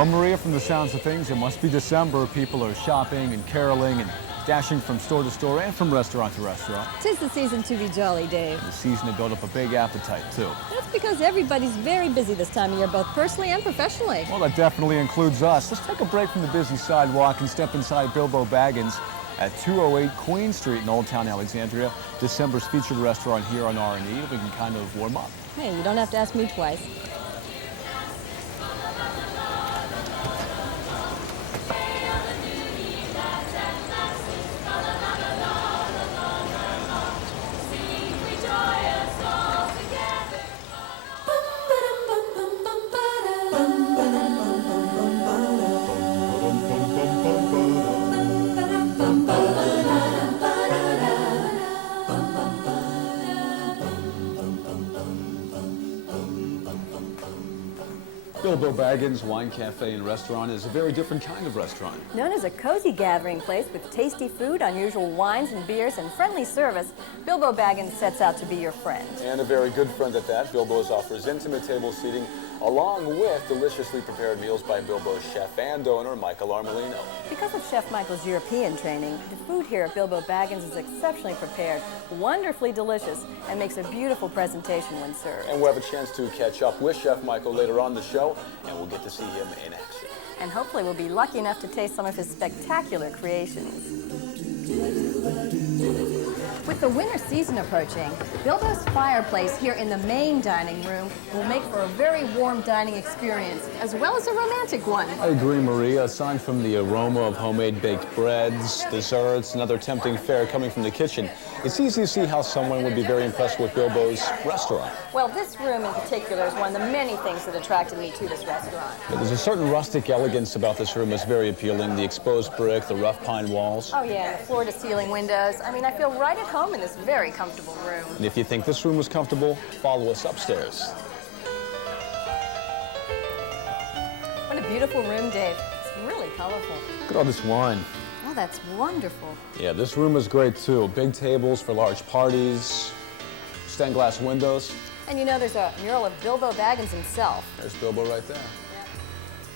Well, Maria, from the sounds of things, it must be December. People are shopping and caroling and dashing from store to store and from restaurant to restaurant. 'Tis the season to be jolly, Dave. The season to build up a big appetite, too. That's because everybody's very busy this time of year, both personally and professionally. Well, that definitely includes us. Let's take a break from the busy sidewalk and step inside Bilbo Baggins at 208 Queen Street in Old Town Alexandria. December's featured restaurant here on R&E. We can kind of warm up. Hey, you don't have to ask me twice. Bilbo Baggins Wine Cafe and Restaurant is a very different kind of restaurant. Known as a cozy gathering place with tasty food, unusual wines and beers, and friendly service, Bilbo Baggins sets out to be your friend. And a very good friend at that. Bilbo's offers intimate table seating along with deliciously prepared meals by Bilbo's chef and owner, Michael Armelino. Because of Chef Michael's European training, the food here at Bilbo Baggins is exceptionally prepared, wonderfully delicious, and makes a beautiful presentation when served. And we'll have a chance to catch up with Chef Michael later on the show, and we'll get to see him in action. And hopefully we'll be lucky enough to taste some of his spectacular creations. With the winter season approaching, Bilbo's fireplace here in the main dining room will make for a very warm dining experience, as well as a romantic one. I agree, Maria. Aside from the aroma of homemade baked breads, desserts, and other tempting fare coming from the kitchen, it's easy to see how someone would be very impressed with Bilbo's restaurant. Well, this room in particular is one of the many things that attracted me to this restaurant. There's a certain rustic elegance about this room that's very appealing. The exposed brick, the rough pine walls. Oh yeah, and the floor-to-ceiling windows. I mean, I feel right at home in this very comfortable room. And if you think this room was comfortable, follow us upstairs. What a beautiful room, Dave. It's really colorful. Look at all this wine. Oh, that's wonderful. Yeah, this room is great too. Big tables for large parties, stained glass windows. And you know, there's a mural of Bilbo Baggins himself. There's Bilbo right there.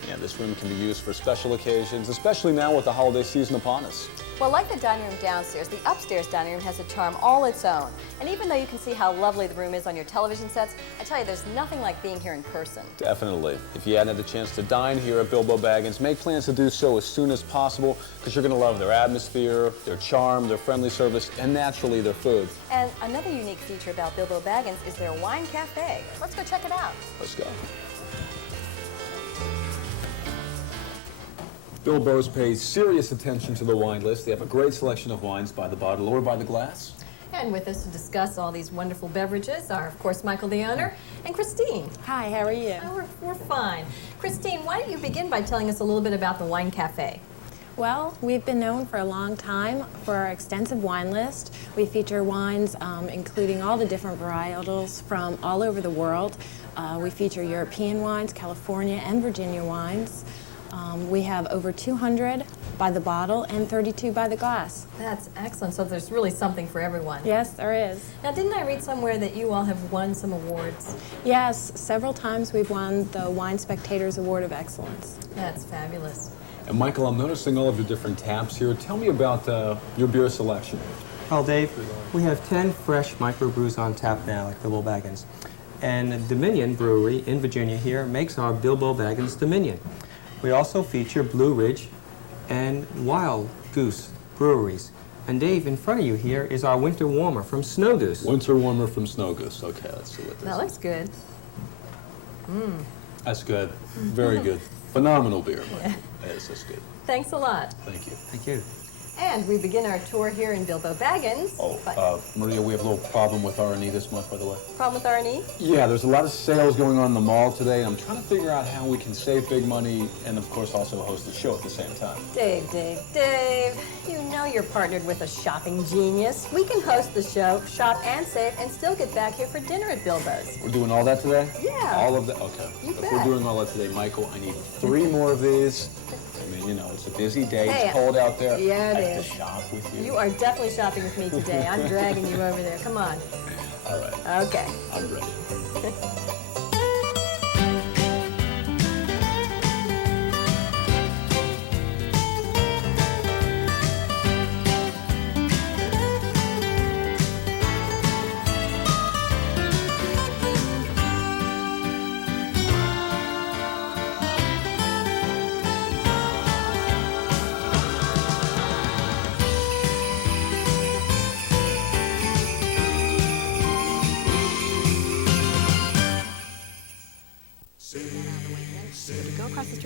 Yeah, this room can be used for special occasions, especially now with the holiday season upon us. Well, like the dining room downstairs, the upstairs dining room has a charm all its own. And even though you can see how lovely the room is on your television sets, I tell you, there's nothing like being here in person. Definitely. If you hadn't had the chance to dine here at Bilbo Baggins, make plans to do so as soon as possible, because you're going to love their atmosphere, their charm, their friendly service, and naturally their food. And another unique feature about Bilbo Baggins is their wine cafe. Let's go check it out. Let's go. Bilbo's pays serious attention to the wine list. They have a great selection of wines by the bottle or by the glass. And with us to discuss all these wonderful beverages are, of course, Michael, the owner, and Christine. Hi, how are you? Oh, we're fine. Christine, why don't you begin by telling us a little bit about the wine cafe? Well, we've been known for a long time for our extensive wine list. We feature wines including all the different varietals from all over the world. We feature European wines, California and Virginia wines. We have over 200 by the bottle and 32 by the glass. That's excellent. So there's really something for everyone. Yes, there is. Now, didn't I read somewhere that you all have won some awards? Yes, several times we've won the Wine Spectators Award of Excellence. That's fabulous. And Michael, I'm noticing all of your different taps here. Tell me about your beer selection. Well, Dave, we have 10 fresh microbrews on tap now at Bilbo Baggins. And Dominion Brewery in Virginia here makes our Bilbo Baggins Dominion. We also feature Blue Ridge and Wild Goose breweries. And Dave, in front of you here is our Winter Warmer from Snow Goose. Winter Warmer from Snow Goose. Okay, let's see what this is. That looks good. That's good. Very good. Phenomenal beer. Yeah. That's good. Thanks a lot. Thank you. Thank you. And we begin our tour here in Bilbo Baggins. Oh, Maria, we have a little problem with R&E this month, by the way. Problem with R&E? Yeah, there's a lot of sales going on in the mall today, and I'm trying to figure out how we can save big money and, of course, also host a show at the same time. Dave, you know you're partnered with a shopping genius. We can host the show, shop and save, and still get back here for dinner at Bilbo's. We're doing all that today? Yeah. All of that? Okay. You If bet. we're doing all that today, Michael, I need 3 more of these. I mean, you know, it's a busy day. Hey, it's cold out there. yeah, it I have is. to shop with you. You are definitely shopping with me today. I'm dragging you over there. Come on. All right. Okay. I'm ready.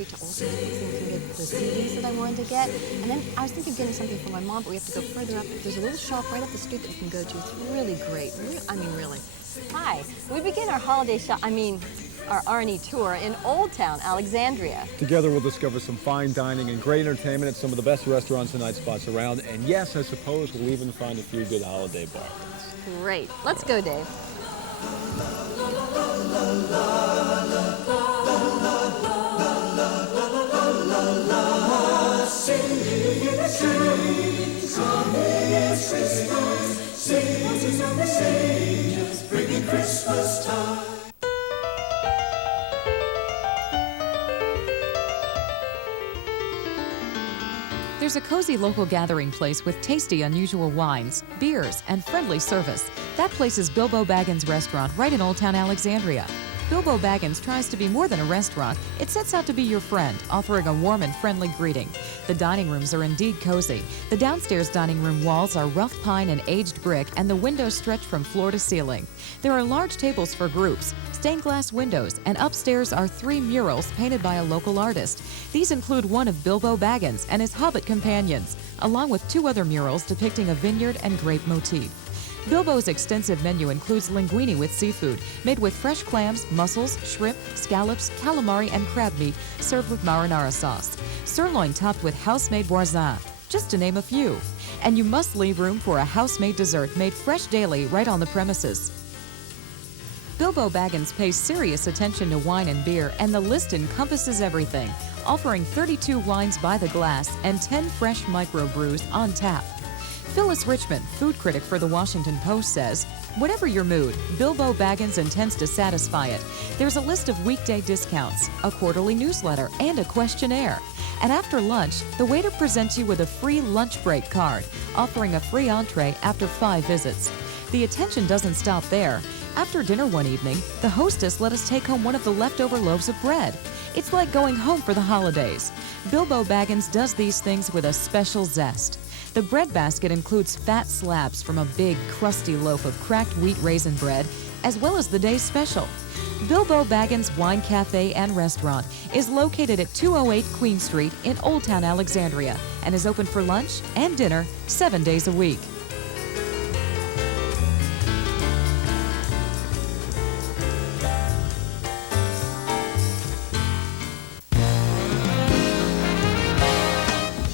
to also included the CDs that I wanted to get. And then I was thinking of getting something for my mom, but we have to go further up. There's a little shop right up the street that we can go to. It's really great. I mean, really. Hi. We begin our holiday our R&E tour in Old Town Alexandria. Together we'll discover some fine dining and great entertainment at some of the best restaurants and night spots around. And yes, I suppose we'll even find a few good holiday bargains. Great. Let's go, Dave. There's a cozy local gathering place with tasty, unusual wines, beers, and friendly service. That place is Bilbo Baggins Restaurant right in Old Town Alexandria. Bilbo Baggins tries to be more than a restaurant. It sets out to be your friend, offering a warm and friendly greeting. The dining rooms are indeed cozy. The downstairs dining room walls are rough pine and aged brick, and the windows stretch from floor to ceiling. There are large tables for groups, stained glass windows, and upstairs are 3 murals painted by a local artist. These include one of Bilbo Baggins and his Hobbit companions, along with 2 other murals depicting a vineyard and grape motif. Bilbo's extensive menu includes linguine with seafood, made with fresh clams, mussels, shrimp, scallops, calamari, and crab meat, served with marinara sauce. Sirloin topped with house-made boursin, just to name a few. And you must leave room for a house-made dessert made fresh daily right on the premises. Bilbo Baggins pays serious attention to wine and beer, and the list encompasses everything, offering 32 wines by the glass and 10 fresh microbrews on tap. Phyllis Richmond, food critic for the Washington Post, says, "Whatever your mood, Bilbo Baggins intends to satisfy it. There's a list of weekday discounts, a quarterly newsletter, and a questionnaire. And after lunch, the waiter presents you with a free lunch break card, offering a free entree after 5 visits. The attention doesn't stop there. After dinner one evening, the hostess let us take home one of the leftover loaves of bread. It's like going home for the holidays. Bilbo Baggins does these things with a special zest. The bread basket includes fat slabs from a big, crusty loaf of cracked wheat raisin bread, as well as the day's special. Bilbo Baggins Wine Cafe and Restaurant is located at 208 Queen Street in Old Town Alexandria and is open for lunch and dinner 7 days a week.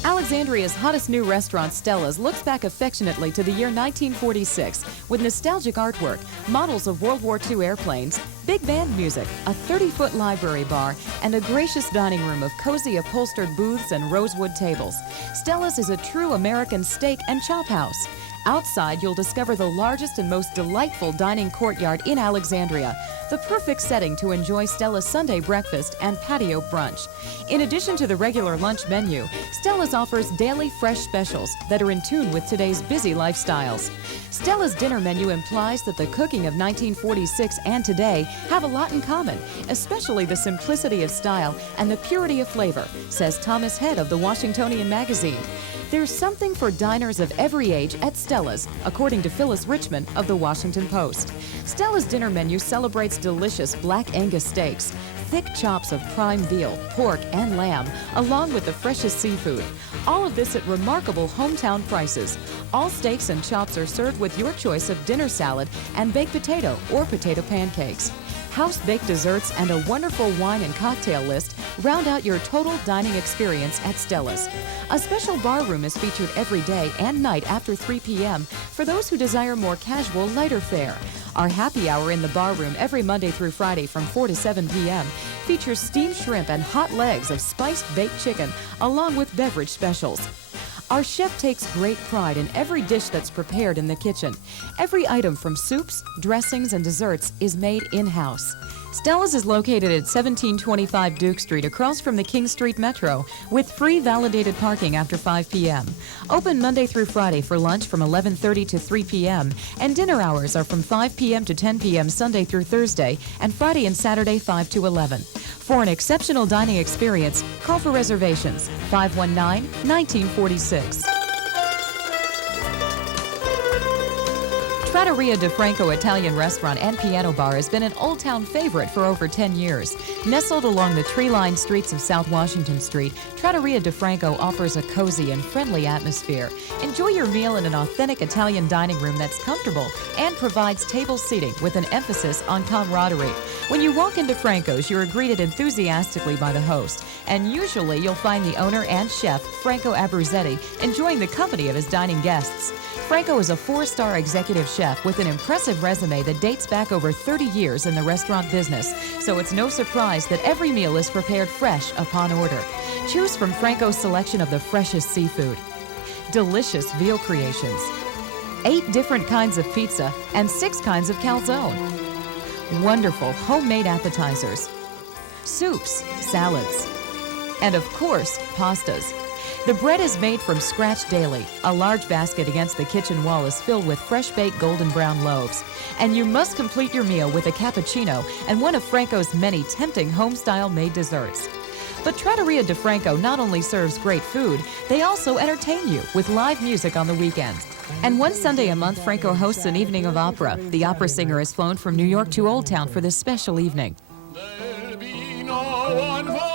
Alexandria's hottest new restaurant, Stella's, looks back affectionately to the year 1946 with nostalgic artwork, models of World War II airplanes, big band music, a 30-foot library bar, and a gracious dining room of cozy upholstered booths and rosewood tables. Stella's is a true American steak and chop house. Outside, you'll discover the largest and most delightful dining courtyard in Alexandria, the perfect setting to enjoy Stella's Sunday breakfast and patio brunch. In addition to the regular lunch menu, Stella's offers daily fresh specials that are in tune with today's busy lifestyles. Stella's dinner menu implies that the cooking of 1946 and today have a lot in common, especially the simplicity of style and the purity of flavor, says Thomas Head of the Washingtonian Magazine. There's something for diners of every age at Stella's, according to Phyllis Richmond of the Washington Post. Stella's dinner menu celebrates delicious black Angus steaks, thick chops of prime veal, pork, and lamb, along with the freshest seafood. All of this at remarkable hometown prices. All steaks and chops are served with your choice of dinner salad and baked potato or potato pancakes. House-baked desserts and a wonderful wine and cocktail list round out your total dining experience at Stella's. A special bar room is featured every day and night after 3 p.m. for those who desire more casual, lighter fare. Our happy hour in the bar room every Monday through Friday from 4 to 7 p.m. features steamed shrimp and hot legs of spiced baked chicken, along with beverage specials. Our chef takes great pride in every dish that's prepared in the kitchen. Every item from soups, dressings, and desserts is made in-house. Stella's is located at 1725 Duke Street across from the King Street Metro with free validated parking after 5 p.m. Open Monday through Friday for lunch from 11:30 to 3 p.m. and dinner hours are from 5 p.m. to 10 p.m. Sunday through Thursday and Friday and Saturday 5 to 11. For an exceptional dining experience, call for reservations 519-1946. Trattoria DeFranco Italian Restaurant and Piano Bar has been an Old Town favorite for over 10 years. Nestled along the tree-lined streets of South Washington Street, Trattoria DeFranco offers a cozy and friendly atmosphere. Enjoy your meal in an authentic Italian dining room that's comfortable and provides table seating with an emphasis on camaraderie. When you walk into Franco's, you are greeted enthusiastically by the host, and usually you'll find the owner and chef, Franco Abruzzetti, enjoying the company of his dining guests. Franco is a 4-star executive chef with an impressive resume that dates back over 30 years in the restaurant business, so it's no surprise that every meal is prepared fresh upon order. Choose from Franco's selection of the freshest seafood, delicious veal creations, 8 different kinds of pizza, and 6 kinds of calzone, wonderful homemade appetizers, soups, salads, and of course, pastas. The bread is made from scratch daily. A large basket against the kitchen wall is filled with fresh-baked golden brown loaves. And you must complete your meal with a cappuccino and one of Franco's many tempting home-style made desserts. But Trattoria DeFranco not only serves great food, they also entertain you with live music on the weekends. And one Sunday a month, Franco hosts an evening of opera. The opera singer has flown from New York to Old Town for this special evening. There'll be no one for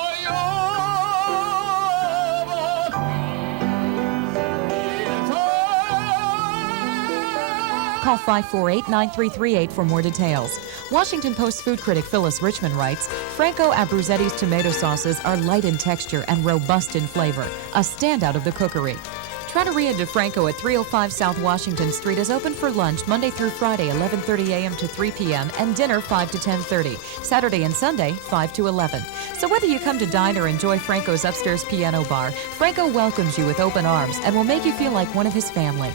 Call 548-9338 for more details. Washington Post food critic Phyllis Richmond writes, Franco Abruzzetti's tomato sauces are light in texture and robust in flavor, a standout of the cookery. Trattoria DeFranco at 305 South Washington Street is open for lunch Monday through Friday, 11:30 a.m. to 3 p.m., and dinner 5 to 10:30. Saturday and Sunday, 5 to 11. So whether you come to dine or enjoy Franco's upstairs piano bar, Franco welcomes you with open arms and will make you feel like one of his family.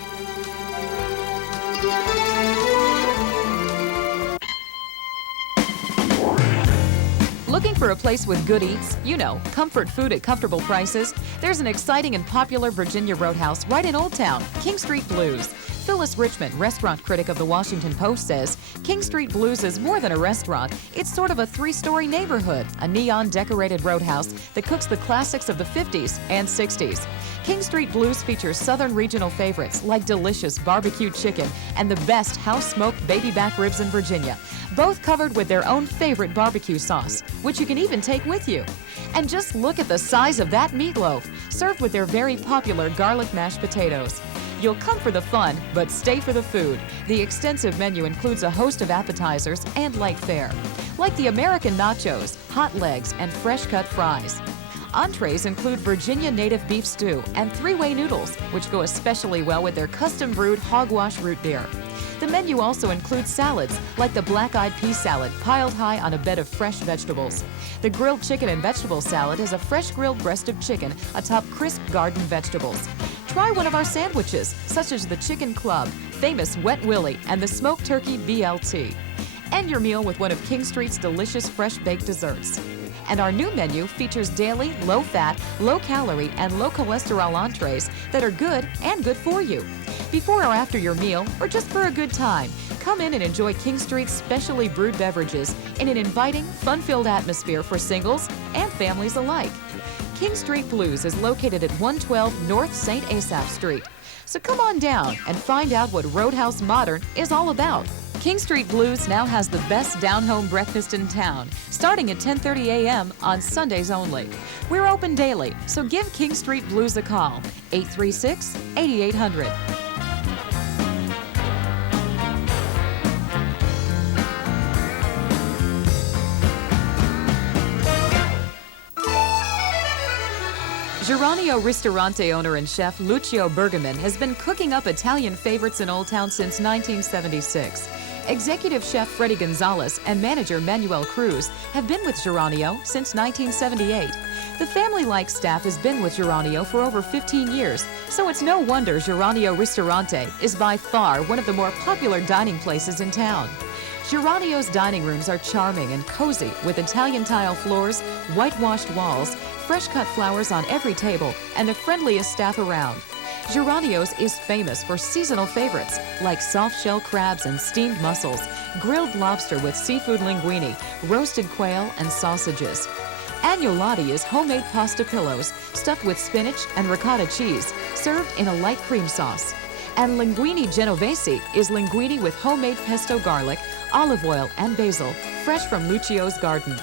Looking for a place with good eats? You know, comfort food at comfortable prices? There's an exciting and popular Virginia Roadhouse right in Old Town, King Street Blues. Phyllis Richmond, restaurant critic of the Washington Post, says, King Street Blues is more than a restaurant. It's sort of a 3-story neighborhood, a neon-decorated roadhouse that cooks the classics of the 50s and 60s. King Street Blues features southern regional favorites like delicious barbecued chicken and the best house-smoked baby back ribs in Virginia, both covered with their own favorite barbecue sauce, which you can even take with you. And just look at the size of that meatloaf, served with their very popular garlic mashed potatoes. You'll come for the fun, but stay for the food. The extensive menu includes a host of appetizers and light fare, like the American nachos, hot legs, and fresh-cut fries. Entrees include Virginia native beef stew and 3-way noodles, which go especially well with their custom-brewed hogwash root beer. The menu also includes salads, like the black-eyed pea salad piled high on a bed of fresh vegetables. The grilled chicken and vegetable salad is a fresh grilled breast of chicken atop crisp garden vegetables. Try one of our sandwiches, such as the Chicken Club, famous Wet Willie, and the Smoked Turkey BLT. End your meal with one of King Street's delicious fresh-baked desserts. And our new menu features daily, low-fat, low-calorie, and low-cholesterol entrees that are good and good for you. Before or after your meal, or just for a good time, come in and enjoy King Street's specially brewed beverages in an inviting, fun-filled atmosphere for singles and families alike. King Street Blues is located at 112 North St. Asaph Street. So come on down and find out what Roadhouse Modern is all about. King Street Blues now has the best down-home breakfast in town, starting at 10:30 a.m. on Sundays only. We're open daily, so give King Street Blues a call, 836-8800. Geronio Ristorante owner and chef Lucio Bergamin has been cooking up Italian favorites in Old Town since 1976. Executive chef Freddie Gonzalez and manager Manuel Cruz have been with Geronio since 1978. The family-like staff has been with Geronio for over 15 years, so it's no wonder Geronio Ristorante is by far one of the more popular dining places in town. Geronio's dining rooms are charming and cozy with Italian tile floors, whitewashed walls, fresh-cut flowers on every table, and the friendliest staff around. Geronio's is famous for seasonal favorites like soft-shell crabs and steamed mussels, grilled lobster with seafood linguine, roasted quail, and sausages. Agnolotti is homemade pasta pillows stuffed with spinach and ricotta cheese, served in a light cream sauce. And linguine genovese is linguine with homemade pesto garlic, olive oil, and basil, fresh from Lucio's garden.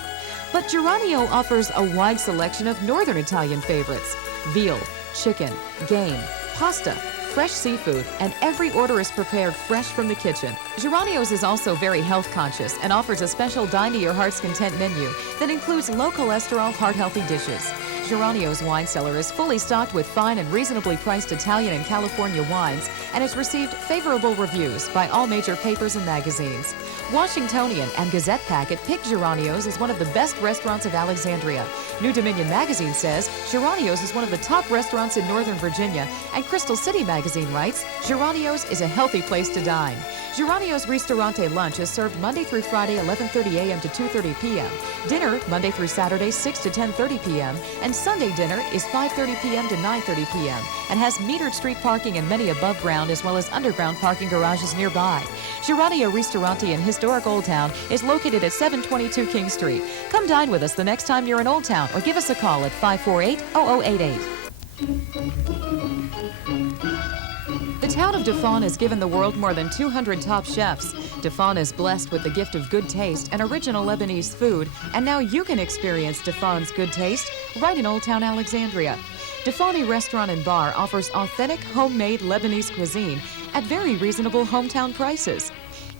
But Geronio offers a wide selection of northern Italian favorites: veal, chicken, game, pasta, fresh seafood, and every order is prepared fresh from the kitchen. Geronio's is also very health conscious and offers a special Dine to Your Heart's Content menu that includes low cholesterol, heart-healthy dishes. Geronio's wine cellar is fully stocked with fine and reasonably priced Italian and California wines and has received favorable reviews by all major papers and magazines. Washingtonian and Gazette Packet pick Geronio's as one of the best restaurants of Alexandria. New Dominion magazine says Geronio's is one of the top restaurants in Northern Virginia, and Crystal City magazine writes, Geronio's is a healthy place to dine. Geronio's Ristorante lunch is served Monday through Friday, 11:30 a.m. to 2:30 p.m. Dinner, Monday through Saturday, 6 to 10:30 p.m. And Sunday dinner is 5:30 p.m. to 9:30 p.m. and has metered street parking and many above ground as well as underground parking garages nearby. Geronio Ristorante in historic Old Town is located at 722 King Street. Come dine with us the next time you're in Old Town or give us a call at 548-0088. The town of Defunct has given the world more than 200 top chefs. Defunct is blessed with the gift of good taste and original Lebanese food, and now you can experience Defunct's good taste right in Old Town Alexandria. Defunct Restaurant and Bar offers authentic homemade Lebanese cuisine at very reasonable hometown prices.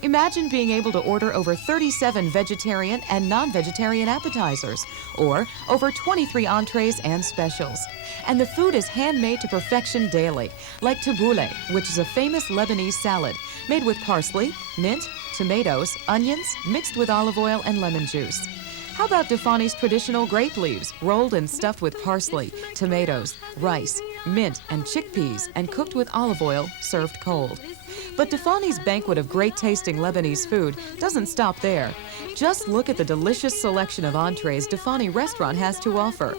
Imagine being able to order over 37 vegetarian and non-vegetarian appetizers, or over 23 entrees and specials. And the food is handmade to perfection daily, like tabbouleh, which is a famous Lebanese salad made with parsley, mint, tomatoes, onions, mixed with olive oil and lemon juice. How about Defunct's traditional grape leaves, rolled and stuffed with parsley, tomatoes, rice, mint, and chickpeas, and cooked with olive oil, served cold? But Defunct's banquet of great-tasting Lebanese food doesn't stop there. Just look at the delicious selection of entrees Defunct Restaurant has to offer.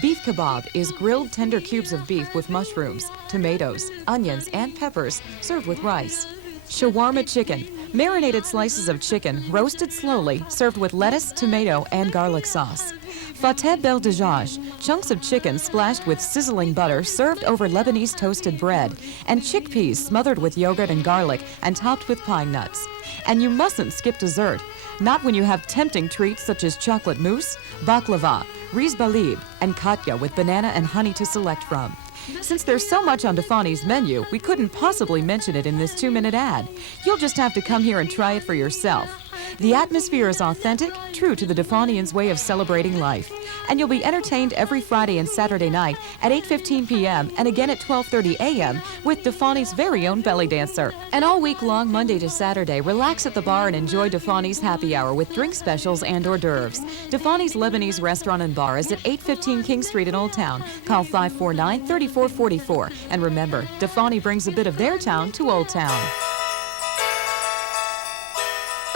Beef kebab is grilled tender cubes of beef with mushrooms, tomatoes, onions, and peppers, served with rice. Shawarma chicken, marinated slices of chicken, roasted slowly, served with lettuce, tomato, and garlic sauce. Fateh bel dajaj, chunks of chicken splashed with sizzling butter served over Lebanese toasted bread, and chickpeas smothered with yogurt and garlic and topped with pine nuts. And you mustn't skip dessert, not when you have tempting treats such as chocolate mousse, baklava, riz balib, and katya with banana and honey to select from. Since there's so much on Defunct's menu, we couldn't possibly mention it in this 2-minute ad. You'll just have to come here and try it for yourself. The atmosphere is authentic, true to the Defunctians' way of celebrating life. And you'll be entertained every Friday and Saturday night at 8:15 p.m. and again at 12:30 a.m. with Defunct's very own belly dancer. And all week long, Monday to Saturday, relax at the bar and enjoy Defunct's happy hour with drink specials and hors d'oeuvres. Defunct's Lebanese Restaurant and Bar is at 815 King Street in Old Town. Call 549-3444. And remember, Defunct brings a bit of their town to Old Town.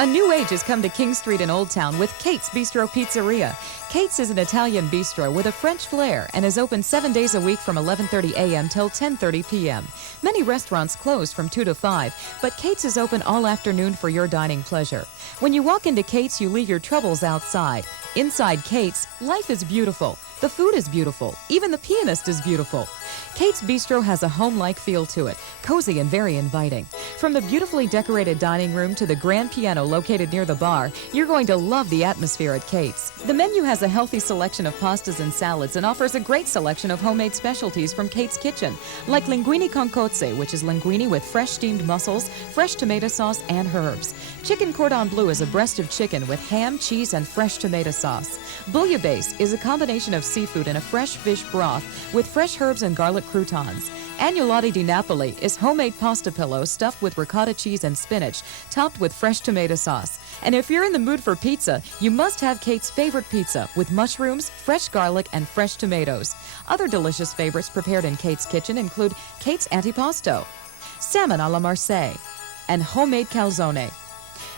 A new age has come to King Street in Old Town with Kate's Bistro Pizzeria. Kate's is an Italian bistro with a French flair and is open 7 days a week from 11:30 a.m. till 10:30 p.m. Many restaurants close from 2 to 5, but Kate's is open all afternoon for your dining pleasure. When you walk into Kate's, you leave your troubles outside. Inside Kate's, life is beautiful. The food is beautiful. Even the pianist is beautiful. Kate's Bistro has a home-like feel to it, cozy and very inviting. From the beautifully decorated dining room to the grand piano located near the bar, you're going to love the atmosphere at Kate's. The menu has a healthy selection of pastas and salads and offers a great selection of homemade specialties from Kate's Kitchen, like linguine con cozze, which is linguine with fresh steamed mussels, fresh tomato sauce, and herbs. Chicken cordon bleu is a breast of chicken with ham, cheese, and fresh tomato sauce. Bouillabaisse is a combination of seafood and a fresh fish broth with fresh herbs and garlic croutons. Agnolotti di Napoli is homemade pasta pillows stuffed with ricotta cheese and spinach, topped with fresh tomato sauce. And if you're in the mood for pizza, you must have Kate's favorite pizza with mushrooms, fresh garlic, and fresh tomatoes. Other delicious favorites prepared in Kate's Kitchen include Kate's antipasto, salmon a la Marseille, and homemade calzone.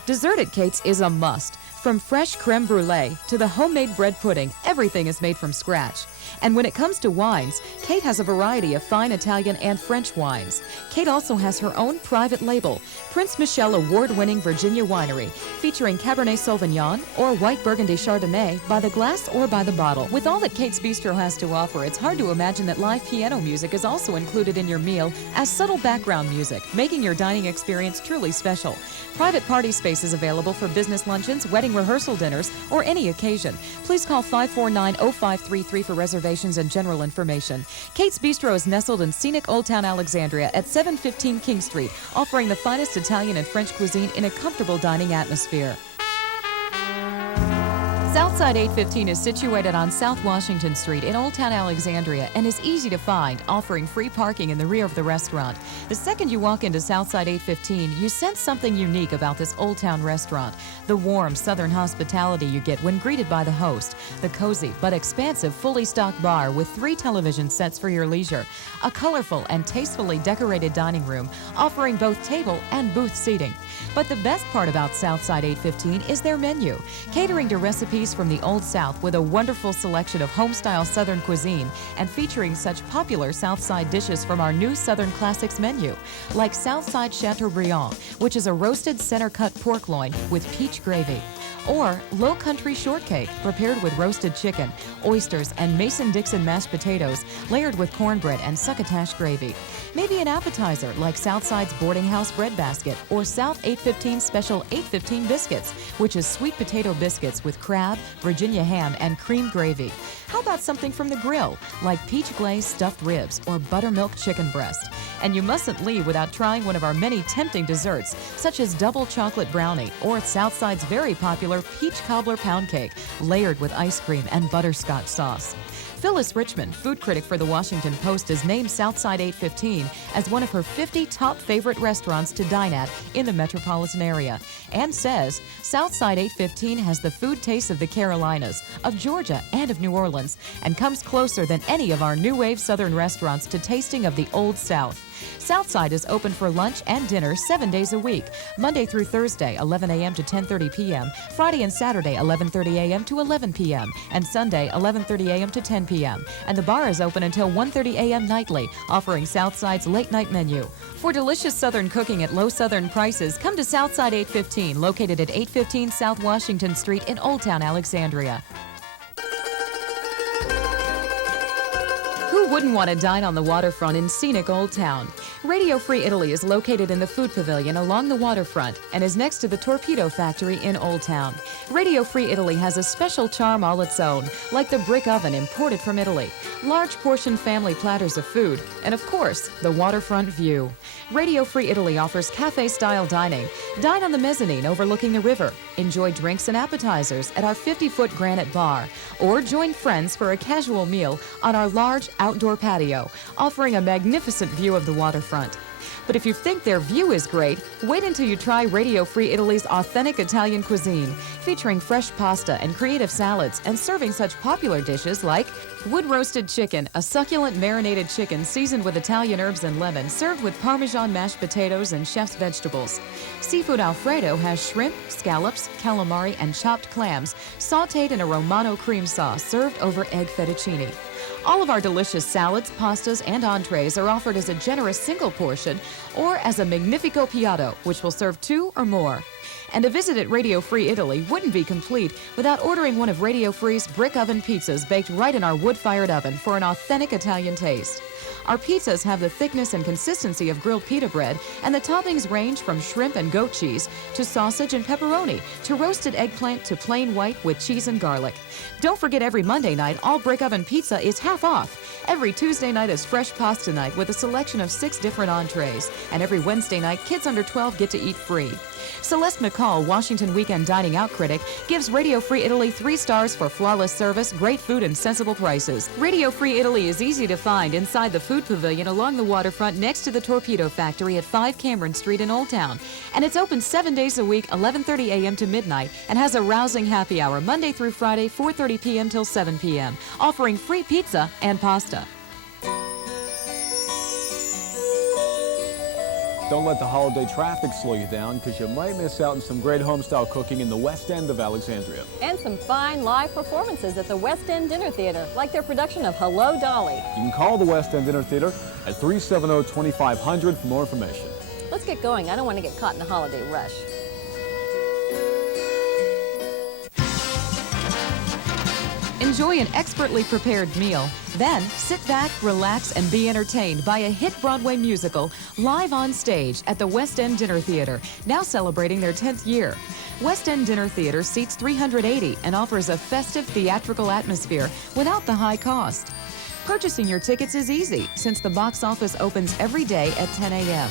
Dessert at Kate's is a must. From fresh creme brulee to the homemade bread pudding, everything is made from scratch. And when it comes to wines, Kate has a variety of fine Italian and French wines. Kate also has her own private label, Prince Michel award-winning Virginia Winery, featuring Cabernet Sauvignon or White Burgundy Chardonnay by the glass or by the bottle. With all that Kate's Bistro has to offer, it's hard to imagine that live piano music is also included in your meal as subtle background music, making your dining experience truly special. Private party space is available for business luncheons, wedding rehearsal dinners, or any occasion. Please call 549-0533 for reservations and general information. Kate's Bistro is nestled in scenic Old Town Alexandria at 715 King Street, offering the finest Italian and French cuisine in a comfortable dining atmosphere. Southside 815 is situated on South Washington Street in Old Town Alexandria and is easy to find, offering free parking in the rear of the restaurant. The second you walk into Southside 815, you sense something unique about this Old Town restaurant. The warm Southern hospitality you get when greeted by the host, the cozy but expansive fully stocked bar with 3 television sets for your leisure, a colorful and tastefully decorated dining room offering both table and booth seating. But the best part about Southside 815 is their menu, catering to recipes from the Old South with a wonderful selection of home-style Southern cuisine and featuring such popular Southside dishes from our new Southern Classics menu, like Southside Chateaubriand, which is a roasted center-cut pork loin with peach gravy, or Low Country Shortcake, prepared with roasted chicken, oysters, and Mason-Dixon mashed potatoes, layered with cornbread and succotash gravy. Maybe an appetizer like Southside's Boarding House Bread Basket or South 815 Special 815 Biscuits, which is sweet potato biscuits with crab, Virginia ham, and cream gravy. How about something from the grill, like peach glazed stuffed ribs or buttermilk chicken breast? And you mustn't leave without trying one of our many tempting desserts, such as double chocolate brownie or Southside's very popular peach cobbler pound cake, layered with ice cream and butterscotch sauce. Phyllis Richmond, food critic for the Washington Post, has named Southside 815 as one of her 50 top favorite restaurants to dine at in the metropolitan area, and says Southside 815 has the food taste of the Carolinas, of Georgia, and of New Orleans, and comes closer than any of our new wave Southern restaurants to tasting of the Old South. Southside is open for lunch and dinner 7 days a week, Monday through Thursday, 11 a.m. to 10:30 p.m., Friday and Saturday, 11:30 a.m. to 11 p.m., and Sunday, 11:30 a.m. to 10 p.m. And the bar is open until 1:30 a.m. nightly, offering Southside's late-night menu. For delicious Southern cooking at low Southern prices, come to Southside 815, located at 815 South Washington Street in Old Town Alexandria. Who wouldn't want to dine on the waterfront in scenic Old Town? Radio Free Italy is located in the food pavilion along the waterfront and is next to the Torpedo Factory in Old Town. Radio Free Italy has a special charm all its own, like the brick oven imported from Italy, large portion family platters of food, and of course, the waterfront view. Radio Free Italy offers cafe-style dining. Dine on the mezzanine overlooking the river. Enjoy drinks and appetizers at our 50-foot granite bar, or join friends for a casual meal on our large outdoor patio, offering a magnificent view of the waterfront. But if you think their view is great, wait until you try Radio Free Italy's authentic Italian cuisine, featuring fresh pasta and creative salads, and serving such popular dishes like wood-roasted chicken, a succulent marinated chicken seasoned with Italian herbs and lemon, served with Parmesan mashed potatoes and chef's vegetables. Seafood Alfredo has shrimp, scallops, calamari, and chopped clams, sautéed in a Romano cream sauce, served over egg fettuccine. All of our delicious salads, pastas, and entrees are offered as a generous single portion or as a Magnifico Pilato, which will serve 2 or more. And a visit at Radio Free Italy wouldn't be complete without ordering one of Radio Free's brick oven pizzas baked right in our wood-fired oven for an authentic Italian taste. Our pizzas have the thickness and consistency of grilled pita bread, and the toppings range from shrimp and goat cheese to sausage and pepperoni to roasted eggplant to plain white with cheese and garlic. Don't forget, every Monday night, all brick oven pizza is half off. Every Tuesday night is fresh pasta night with a selection of 6 different entrees. And every Wednesday night, kids under 12 get to eat free. Celeste McCall, Washington Weekend Dining Out critic, gives Radio Free Italy 3 stars for flawless service, great food, and sensible prices. Radio Free Italy is easy to find inside the food pavilion along the waterfront next to the Torpedo Factory at 5 Cameron Street in Old Town. And it's open 7 days a week, 11:30 a.m. to midnight, and has a rousing happy hour Monday through Friday, 4:30 p.m. till 7 p.m., offering free pizza and pasta. Don't let the holiday traffic slow you down, because you might miss out on some great homestyle cooking in the West End of Alexandria. And some fine live performances at the West End Dinner Theater, like their production of Hello, Dolly. You can call the West End Dinner Theater at 370-2500 for more information. Let's get going. I don't want to get caught in the holiday rush. Enjoy an expertly prepared meal, then sit back, relax, and be entertained by a hit Broadway musical live on stage at the West End Dinner Theater, now celebrating their 10th year. West End Dinner Theater seats 380 and offers a festive theatrical atmosphere without the high cost. Purchasing your tickets is easy since the box office opens every day at 10 a.m.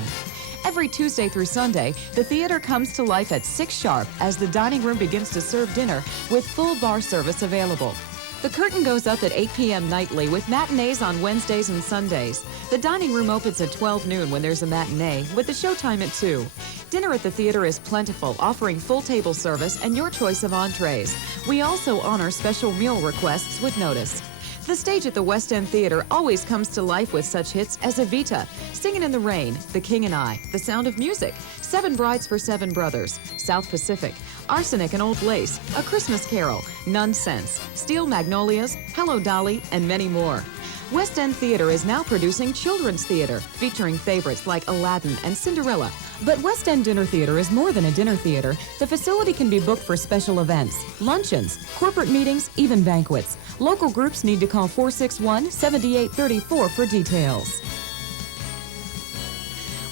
Every Tuesday through Sunday, the theater comes to life at 6 sharp as the dining room begins to serve dinner with full bar service available. The curtain goes up at 8 p.m. nightly with matinees on Wednesdays and Sundays. The dining room opens at 12 noon when there's a matinee, with the showtime at 2. Dinner at the theater is plentiful, offering full table service and your choice of entrees. We also honor special meal requests with notice. The stage at the West End Theater always comes to life with such hits as Evita, Singin' in the Rain, The King and I, The Sound of Music, 7 Brides for 7 Brothers, South Pacific, Arsenic and Old Lace, A Christmas Carol, Nonsense, Steel Magnolias, Hello Dolly, and many more. West End Theater is now producing children's theater, featuring favorites like Aladdin and Cinderella. But West End Dinner Theater is more than a dinner theater. The facility can be booked for special events, luncheons, corporate meetings, even banquets. Local groups need to call 461-7834 for details.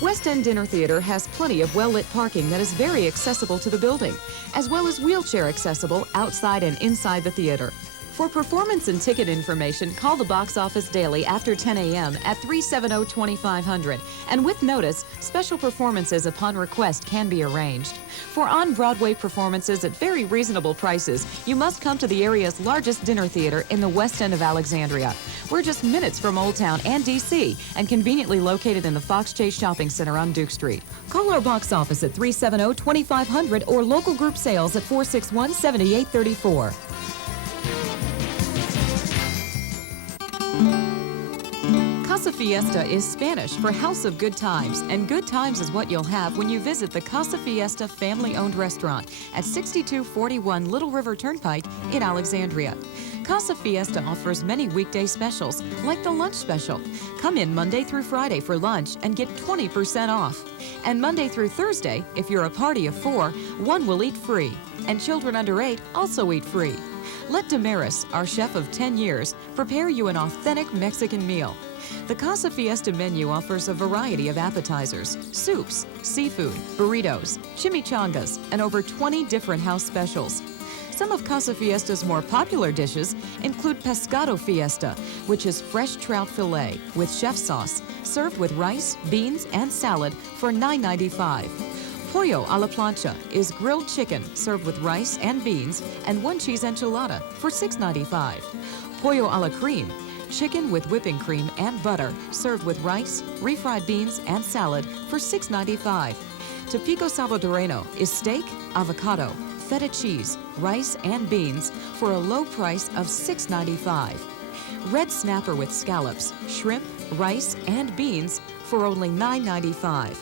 West End Dinner Theater has plenty of well-lit parking that is very accessible to the building, as well as wheelchair accessible outside and inside the theater. For performance and ticket information, call the box office daily after 10 a.m. at 370-2500. And with notice, special performances upon request can be arranged. For on-Broadway performances at very reasonable prices, you must come to the area's largest dinner theater in the West End of Alexandria. We're just minutes from Old Town and D.C. and conveniently located in the Fox Chase Shopping Center on Duke Street. Call our box office at 370-2500 or local group sales at 461-7834. Casa Fiesta is Spanish for House of Good Times, and good times is what you'll have when you visit the Casa Fiesta family-owned restaurant at 6241 Little River Turnpike in Alexandria. Casa Fiesta offers many weekday specials, like the lunch special. Come in Monday through Friday for lunch and get 20% off. And Monday through Thursday, if you're a party of 4, one will eat free. And children under 8 also eat free. Let Damaris, our chef of 10 years, prepare you an authentic Mexican meal. The Casa Fiesta menu offers a variety of appetizers, soups, seafood, burritos, chimichangas, and over 20 different house specials. Some of Casa Fiesta's more popular dishes include Pescado Fiesta, which is fresh trout fillet with chef sauce, served with rice, beans, and salad for $9.95. Pollo a la plancha is grilled chicken served with rice and beans and 1 cheese enchilada for $6.95. Pollo a la creme, chicken with whipping cream and butter served with rice, refried beans, and salad for $6.95. Tampico Salvadoreño is steak, avocado, feta cheese, rice, and beans for a low price of $6.95. Red snapper with scallops, shrimp, rice, and beans for only $9.95.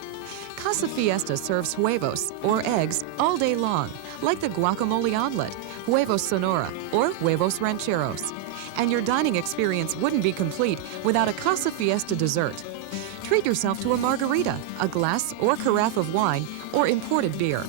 Casa Fiesta serves huevos, or eggs, all day long, like the guacamole omelet, huevos sonora, or huevos rancheros. And your dining experience wouldn't be complete without a Casa Fiesta dessert. Treat yourself to a margarita, a glass or carafe of wine, or imported beer.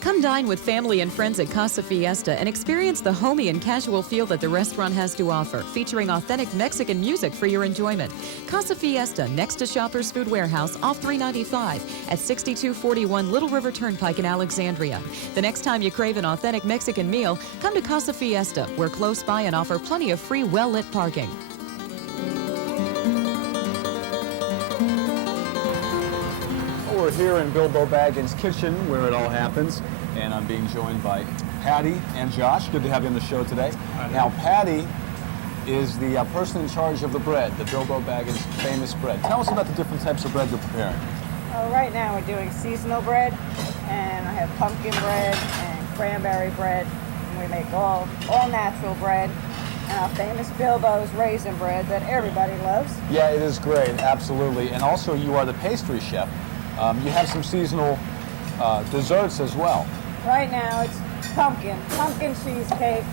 Come dine with family and friends at Casa Fiesta and experience the homey and casual feel that the restaurant has to offer, featuring authentic Mexican music for your enjoyment. Casa Fiesta, next to Shoppers Food Warehouse, off 395 at 6241 Little River Turnpike in Alexandria. The next time you crave an authentic Mexican meal, come to Casa Fiesta. We're close by and offer plenty of free, well-lit parking. We're here in Bilbo Baggins' kitchen where it all happens, and I'm being joined by Patty and Josh. Good to have you on the show today. Now, Patty is the person in charge of the bread, the Bilbo Baggins famous bread. Tell us about the different types of bread you're preparing. Right now we're doing seasonal bread, and I have pumpkin bread and cranberry bread, and we make all natural bread, and our famous Bilbo's raisin bread that everybody loves. Yeah, it is great, absolutely. And also you are the pastry chef You have some seasonal desserts as well. Right now it's pumpkin cheesecake,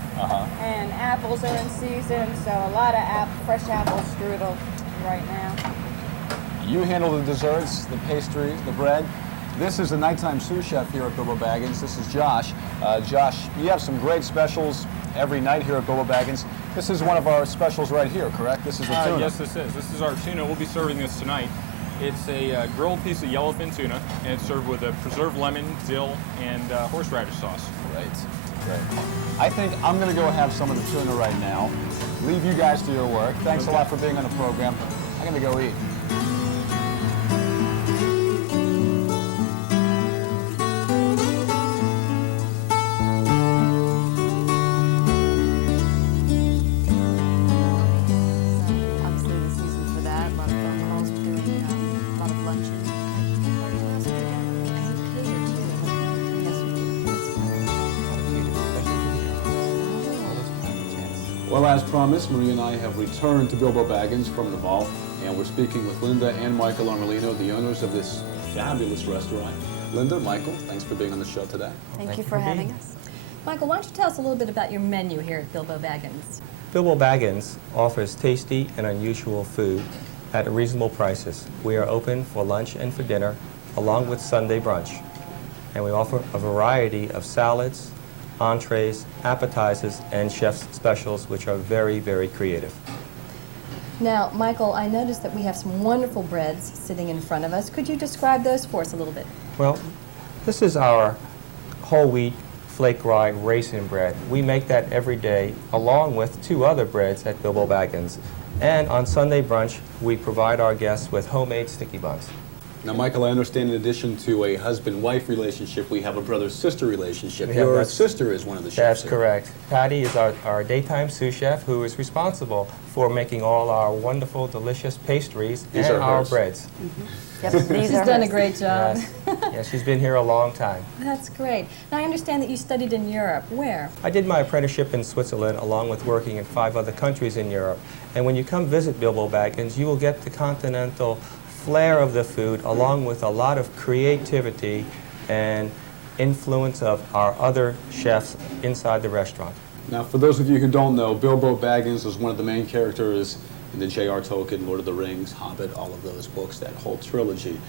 and apples are in season, so a lot of fresh apple strudel right now. You handle the desserts, the pastries, the bread. This is the nighttime sous chef here at Bilbo Baggins. This is Josh. Josh, you have some great specials every night here at Bilbo Baggins. This is one of our specials right here, correct? This is the tuna. Yes, this is. This is our tuna. We'll be serving this tonight. It's a grilled piece of yellowfin tuna, and it's served with a preserved lemon, dill, and horseradish sauce. Great. I think I'm going to go have some of the tuna right now. Leave you guys to your work. Thanks a lot for being on the program. I'm going to go eat. Obviously the season for that. A lot of phone calls, we're doing a lot of luncheon. What else do we do? Because you cater too. Yes, we do. Well, as promised, Maria and I have returned to Bilbo Baggins from the ball, and we're speaking with Linda and Michael Armelino, the owners of this fabulous restaurant. Linda, Michael, thanks for being on the show today. Thank you for having us. Michael, why don't you tell us a little bit about your menu here at Bilbo Baggins? Bilbo Baggins offers tasty and unusual food at reasonable prices. We are open for lunch and for dinner, along with Sunday brunch. And we offer a variety of salads, entrees, appetizers, and chef's specials, which are very, very creative. Now, Michael, I noticed that we have some wonderful breads sitting in front of us. Could you describe those for us a little bit? Well, this is our whole wheat flake rye raisin bread. We make that every day, along with 2 other breads at Bilbo Baggins. And on Sunday brunch, we provide our guests with homemade sticky buns. Now, Michael, I understand in addition to a husband-wife relationship, we have a brother-sister relationship. Yeah, Your that's- sister is one of the chefs That's here. correct. Patty is our daytime sous chef who is responsible for making all our wonderful, delicious pastries These and are our hers. breads. Yep, these She's are done a hers. great job. Yes. Yeah, she's been here a long time. That's great. Now, I understand that you studied in Europe. Where? I did my apprenticeship in Switzerland along with working in 5 other countries in Europe. And when you come visit Bilbo Baggins, you will get the continental flair of the food along with a lot of creativity and influence of our other chefs inside the restaurant. Now, for those of you who don't know, Bilbo Baggins was one of the main characters in the J.R. Tolkien, Lord of the Rings, Hobbit, all of those books, that whole trilogy.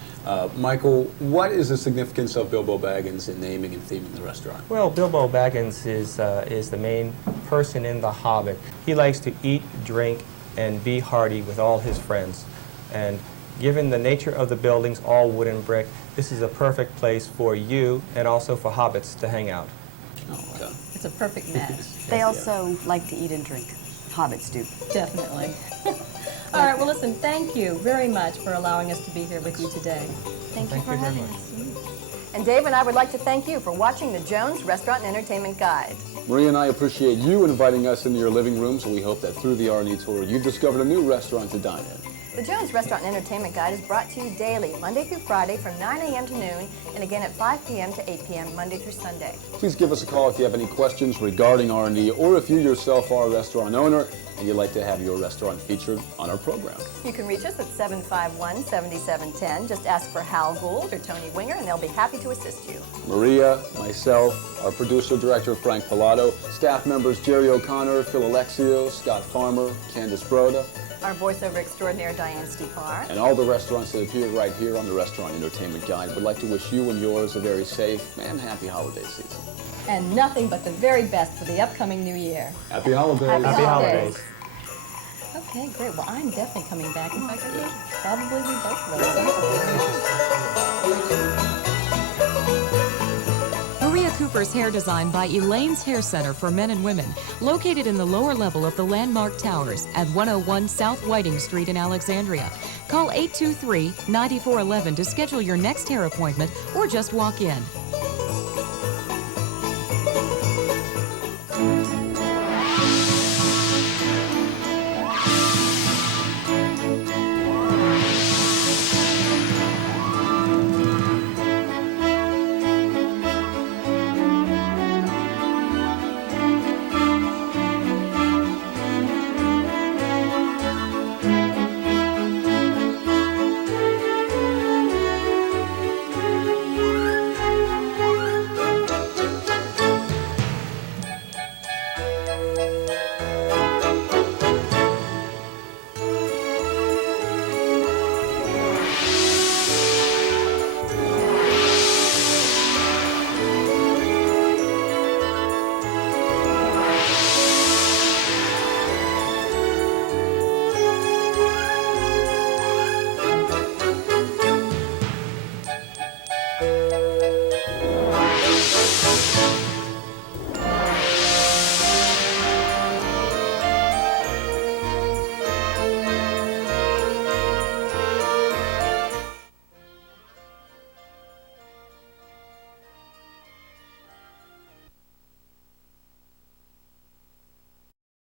Michael, what is the significance of Bilbo Baggins in naming and theming the restaurant? Well, Bilbo Baggins is the main person in The Hobbit. He likes to eat, drink, and be hearty with all his friends. And given the nature of the buildings, all wood and brick, this is a perfect place for you and also for hobbits to hang out. Oh, okay. It's a perfect match. They also like to eat and drink. Hobbits do. Definitely. All right, well, listen, thank you very much for allowing us to be here with you today. Thank you Thank for you very having much. us. And Dave and I would like to thank you for watching the Jones Restaurant and Entertainment Guide. Maria and I appreciate you inviting us into your living rooms, and we hope that through the R&E tour, you've discovered a new restaurant to dine in. The Jones Restaurant and Entertainment Guide is brought to you daily, Monday through Friday from 9 a.m. to noon, and again at 5 p.m. to 8 p.m. Monday through Sunday. Please give us a call if you have any questions regarding R&E, or if you yourself are a restaurant owner and you'd like to have your restaurant featured on our program. You can reach us at 751-7710. Just ask for Hal Gould or Tony Winger, and they'll be happy to assist you. Maria, myself, our producer-director Frank Pilato, staff members Jerry O'Connor, Phil Alexio, Scott Farmer, Candace Broda, Our voiceover extraordinaire, Diane Stepar. and all the restaurants that appear right here on the Restaurant Entertainment Guide would like to wish you and yours a very safe and happy holiday season. And nothing but the very best for the upcoming new year. Happy holidays. Happy holidays. Okay, great. Well, I'm definitely coming back. In fact, I think probably we both will. Maria Cooper's hair design by Elaine's Hair Center for Men and Women, located in the lower level of the Landmark Towers at 101 South Whiting Street in Alexandria. Call 823-9411 to schedule your next hair appointment or just walk in.